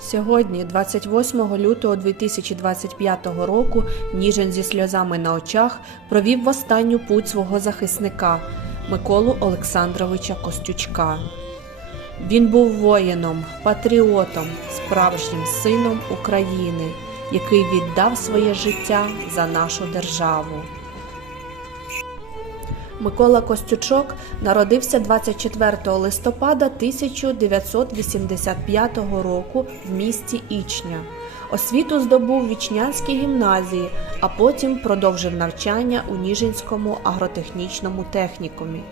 Сьогодні, 28 лютого 2025 року, Ніжин зі сльозами на очах провів в останню путь свого захисника Миколу Олександровича Костючка. Він був воїном, патріотом, справжнім сином України, який віддав своє життя за нашу державу. Микола Костючок народився 24 листопада 1985 року в місті Ічня. Освіту здобув в Ічнянській гімназії, а потім продовжив навчання у Ніжинському агротехнічному технікумі.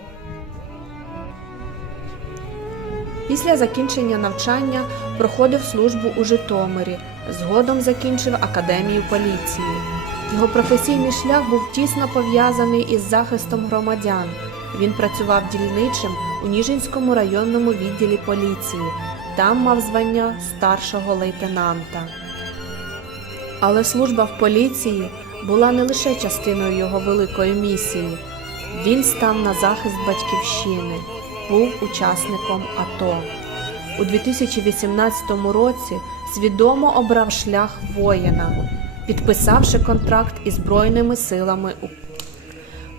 Після закінчення навчання проходив службу у Житомирі, згодом закінчив академію поліції. Його професійний шлях був тісно пов'язаний із захистом громадян. Він працював дільничим у Ніжинському районному відділі поліції. Там мав звання старшого лейтенанта. Але служба в поліції була не лише частиною його великої місії. Він став на захист батьківщини, був учасником АТО. У 2018 році свідомо обрав шлях воїна, підписавши контракт із Збройними силами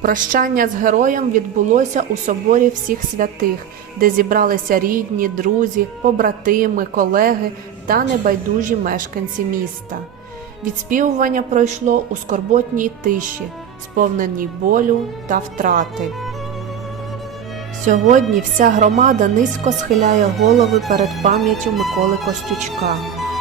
Прощання з героєм відбулося у соборі всіх святих, де зібралися рідні, друзі, побратими, колеги та небайдужі мешканці міста. Відспівування пройшло у скорботній тиші, сповненій болю та втрати. Сьогодні вся громада низько схиляє голови перед пам'яттю Миколи Костючка.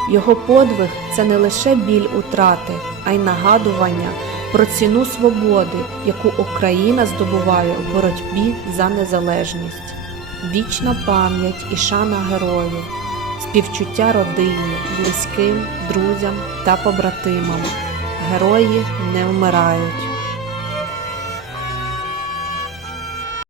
Його подвиг це не лише біль утрати, а й нагадування про ціну свободи, яку Україна здобуває у боротьбі за незалежність. Вічна пам'ять і шана герою, співчуття родині, близьким, друзям та побратимам. Герої не вмирають.